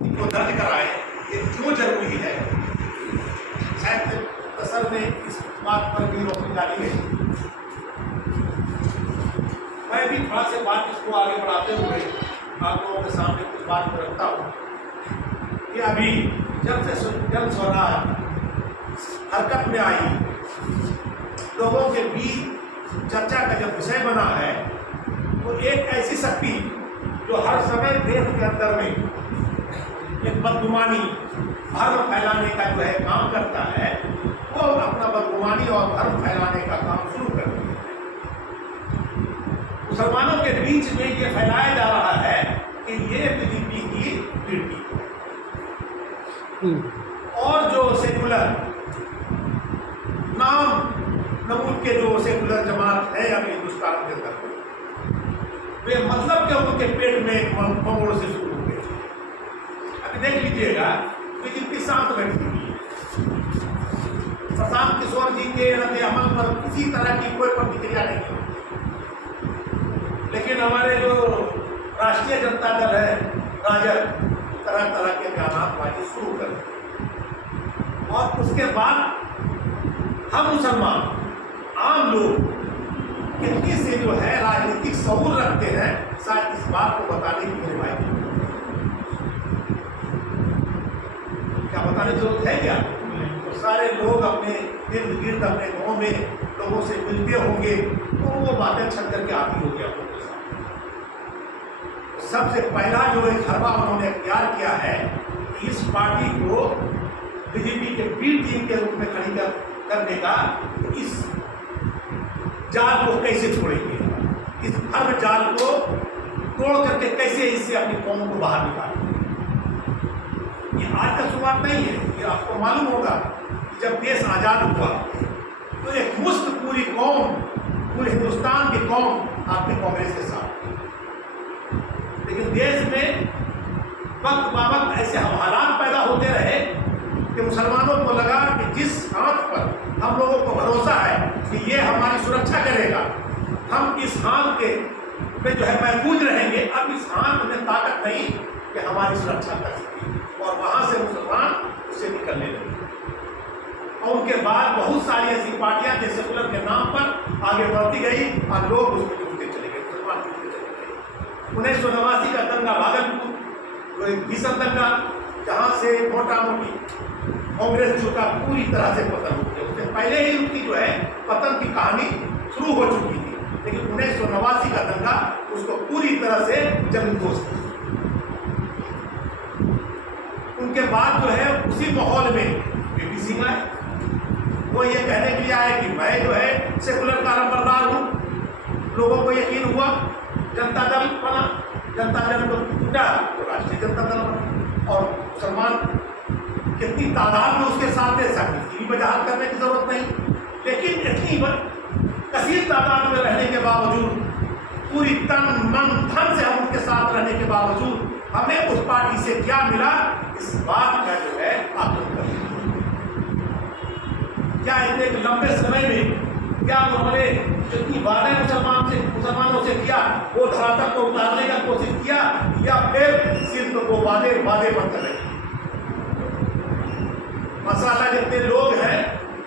को दर्ज कराए, ये क्यों जरूरी है? शायद तसर ने इस बात पर भी रोशनी डाली है। मैं भी थोड़ा से बात इसको आगे बढ़ाते हुए आप लोगों के सामने कुछ बात को रखता हूँ कि अभी जब से जन स्वराज हरकत में आई, लोगों के बीच चर्चा का जब विषय बना है, तो एक ऐसी शक्ति जो हर समय देश के अंदर में एक बदगुमानी भ्रम फैलाने का जो है काम करता है, वो अपना बदगुमानी और भ्रम फैलाने का काम शुरू कर दिया। मुसलमानों के बीच में ये फैलाया जा रहा है कि ये बीजेपी की ड्यूटी और जो सेकुलर नाम नमूद के जो सेकुलर जमात है अभी हिंदुस्तान के अंदर, वे मतलब क्या उनके पेट में मंगोड़ से शुरू हो गए। अभी देख लीजिएगा, बीजेपी शांत बैठी हुई है। प्रशांत किशोर जी के रद्द अमल पर किसी तरह की कोई प्रतिक्रिया नहीं है, लेकिन हमारे जो राष्ट्रीय जनता दल है, राजद, तरह तरह के बयानबाजी शुरू कर दी। और उसके बाद हम मुसलमान आम लोग कितनी से जो है राजनीतिक शऊर रखते हैं, शायद इस बात को बताने की मेरे भाई क्या बताने की जरूरत है क्या? तो सारे लोग अपने इर्द गिर्द अपने गाँव में लोगों से मिलते होंगे, तो वो बातें छट करके आती होगी आप लोगों के साथ। सबसे पहला जो एक हरबा उन्होंने अख्तियार किया है कि इस पार्टी को बीजेपी के बी टीम के रूप में खड़ी करने का, इस जाल को कैसे छोड़ेंगे, इस भ्रम जाल को तोड़ करके कैसे इससे अपनी कौम को बाहर निकालेंगे। ये आज का शुरुआत नहीं है, ये आपको मालूम होगा कि जब देश आजाद हुआ तो एक मुश्त पूरी कौम, पूरे हिंदुस्तान की कौम आपके कांग्रेस के साथ, लेकिन देश में वक्त बावक्त ऐसे हालात पैदा होते रहे कि मुसलमानों को लगा कि जिस हाथ पर हम लोगों को भरोसा है कि ये हमारी सुरक्षा करेगा, हम इस हाथ के पे जो है महफूज रहेंगे, अब इस हाथ में ताकत नहीं कि हमारी सुरक्षा कर सके, और वहां से मुसलमान उससे निकलने लगे। और उनके बाद बहुत सारी ऐसी पार्टियां जैसे सेकुलर के नाम पर आगे बढ़ती गई और लोग उसमें जुड़ते चले गए, मुसलमान जुड़ते चले गए। 1989 का दंगा भागलपुर, जो एक भीषण दंगा, जहां से मोटा मोटी कांग्रेस जो का पूरी तरह से पतन हो गया। उससे पहले ही उनकी जो है पतन की कहानी शुरू हो चुकी थी, लेकिन 1989 का दंगा उसको पूरी तरह से जमींदोज कर। उनके बाद जो है उसी माहौल में पीपी सिंह आए। वो ये कहने के लिए आए कि मैं जो है सेकुलर का नंबरदार हूँ। लोगों को यकीन हुआ, जनता दल बना, जनता दल को टूटा तो राष्ट्रीय जनता दल बना, और मुसलमान कितनी तादाद में उसके साथ है, इसकी भी वजाहत करने की जरूरत नहीं। लेकिन इतनी कसीर तादाद में रहने के बावजूद, पूरी तन मन धन से हम उनके साथ रहने के बावजूद, हमें उस पार्टी से क्या मिला, इस बात का जो है आकलन करना। क्या इतने लंबे समय में क्या उन्होंने जितनी वादे मुसलमानों से किया वो धरातल को उतारने का कोशिश किया, या फिर सिर्फ वो वादे बनते रहे? मसाला जितने लोग हैं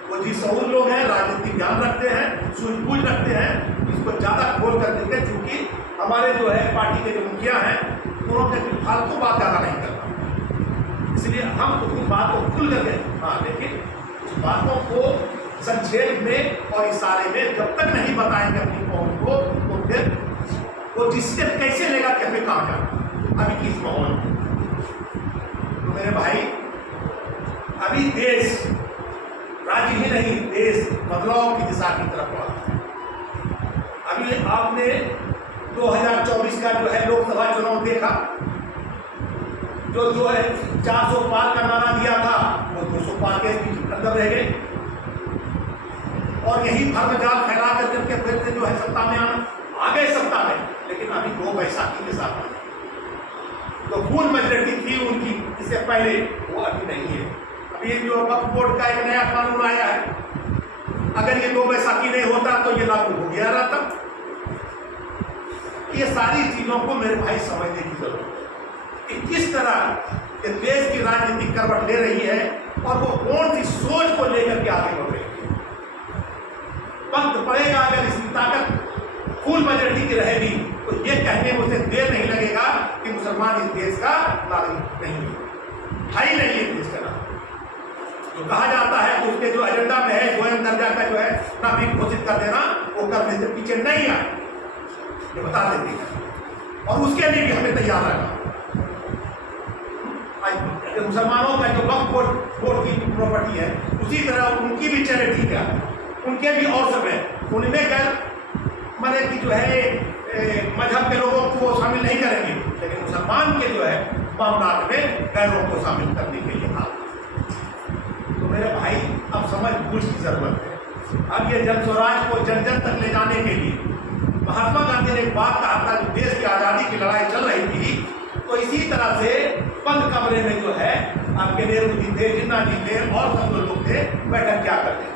वो जी शऊर लोग हैं, राजनीतिक ज्ञान रखते हैं, सूझबूझ रखते हैं, इसको ज्यादा खोल कर देते हैं। चूंकि हमारे जो है पार्टी के जो मुखिया हैं उन्होंने फालतू बात ज्यादा नहीं करना, इसलिए हम उनकी बात को खुल करके, हाँ, लेकिन उस बातों को संक्षेप में और इशारे में जब तक नहीं बताएंगे अपनी कौम को, तो फिर वो जिससे कैसे लेगा कि हमें कहाँ जाना अभी किस माहौल में। तो मेरे भाई, अभी देश, राज्य ही नहीं, देश बदलाव की दिशा की तरफ बढ़ा। अभी आपने 2024 का जो है लोकसभा चुनाव देखा, जो है 400 पार का नारा दिया था वो 200 पार के अंदर रह गए, और यही भ्रम जाल फैला करके फिर से जो है सत्ता में आ गए सत्ता में। लेकिन अभी 2 बैसाखी के साथ तो फुल मेजॉरिटी थी उनकी इससे पहले, वो अभी नहीं है। अभी जो वक्फ बोर्ड का एक नया कानून आया है, अगर ये 2 बैसाखी नहीं होता तो ये लागू हो गया रहता। ये सारी चीजों को मेरे भाई समझने की जरूरत है कि किस तरह कि देश की राजनीतिक करवट ले रही है और वो कौन सी सोच को लेकर के आगे बढ़ रही है। वक्त पड़ेगा अगर इसकी ताकत फुल मेजॉरिटी की रहेगी तो ये कहने में उसे देर नहीं लगेगा कि मुसलमान इस देश का नागरिक नहीं है ही नहीं है। देश का जो कहा जाता है कि उसके जो एजेंडा में है स्वयं दर्जा का जो है नागरिक घोषित कर देना, वो करने से पीछे नहीं आए, ये बता देते हैं। और उसके लिए भी हमें तैयार रहना। मुसलमानों का जो वक्फ बोर्ड की प्रॉपर्टी है, उसी तरह उनकी भी चैरिटी क्या है, उनके भी और सब है, उनमें गैर मने की जो है मजहब के लोगों को शामिल नहीं करेंगे, लेकिन मुसलमान के जो है मामलात में गैरों को शामिल करने के लिए हाथ। तो मेरे भाई अब समझ बूझ की जरूरत है। अब ये जन स्वराज को जन जन तक ले जाने के लिए महात्मा गांधी ने एक बात कहा था, जो देश की आज़ादी की लड़ाई चल रही थी, तो इसी तरह से बंद कमरे में जो है आपके नेहरू जी थे, जिन्ना जी थे और सब जो लोग थे बैठक क्या करते थे।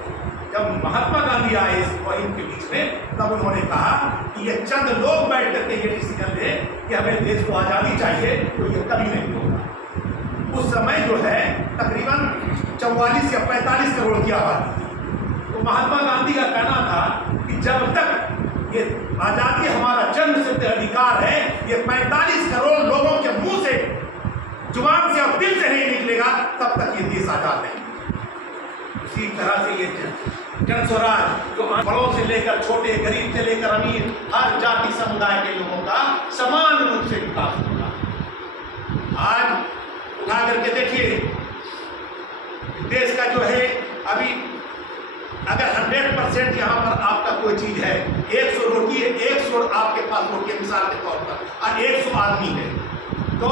जब महात्मा गांधी आए इस इनके बीच में, तब उन्होंने कहा कि ये चंद लोग बैठ करके ये डिसीजन ले कि हमें देश को आज़ादी चाहिए, तो ये कभी नहीं होगा। उस समय जो है तकरीबन 44 या 45 करोड़ की आबादी थी। तो महात्मा गांधी का कहना था कि जब तक ये आज़ादी हमारा जन्म सिद्ध अधिकार है, ये 45 करोड़ लोगों के मुंह से, जुबान से और दिल से नहीं निकलेगा, तब तक ये देश आज़ाद नहीं। इसी तरह से ये जन स्वराज जो बड़ों से लेकर छोटे, गरीब से लेकर अमीर, हर जाति समुदाय के लोगों का समान रूप से विकास होगा। आज उठा करके देखिए, देश का जो है अभी अगर 100% यहाँ पर आपका कोई चीज है, 100 रोटी है, 100 आपके पास रोटी है मिसाल के तौर पर, और 100 आदमी है, तो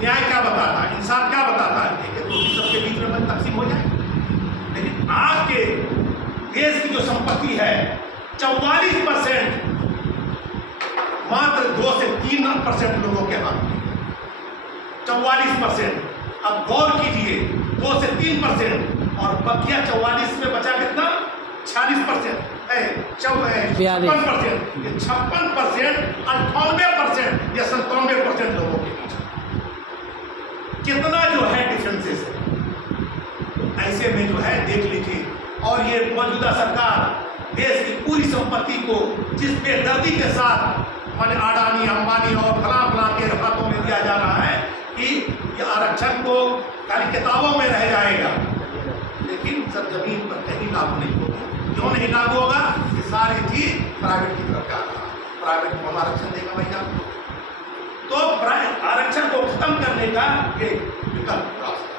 न्याय क्या बताता है, इंसान क्या बताता है कि रोटी सबके बीच में तकसीम हो जाए। लेकिन आज के देश की जो संपत्ति है 44% मात्र 2 से 3% लोगों के हाथ में, 44%। अब गौर कीजिए, 2 से 3% और बकिया 44 में बचा कितना, 46% है, 56%। ये 56% 98% या 97% लोगों के बीच कितना जो है डिफरेंसेस है। ऐसे में जो है देख लीजिए, और ये मौजूदा सरकार देश की पूरी संपत्ति को जिस बेदर्दी के साथ माने अडानी, अंबानी और फला के हाथों में दिया जा रहा है कि ये आरक्षण को खाली किताबों में रह जाएगा, लेकिन सब जमीन पर कहीं लागू नहीं होगा। क्यों नहीं लागू होगा? ये सारी चीज प्राइवेट की तरफ जा रहा है। प्राइवेट को आरक्षण देगा भैया, तो आरक्षण को खत्म करने का ये विकल्प रास्ता।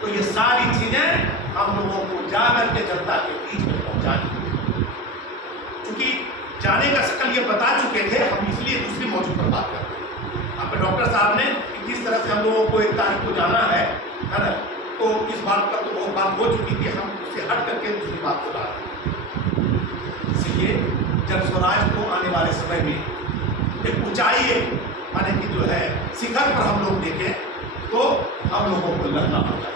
तो ये सारी चीजें हम लोगों को जाकर के जनता के बीच में पहुंचानी, क्योंकि जाने का शकल ये बता चुके थे, हम इसलिए दूसरी मौजूद पर बात करते हैं। आपके डॉक्टर साहब ने किस तरह से हम लोगों को 1 तारीख को जाना है ना, तो इस बात पर तो बहुत बात हो चुकी थी, हम उससे हट करके दूसरी बात को ला रहे हैं। इसलिए जन स्वराज को आने वाले समय में एक ऊंचाई माने कि जो है शिखर पर हम लोग देखें, तो हम लोगों को लड़ना होगा।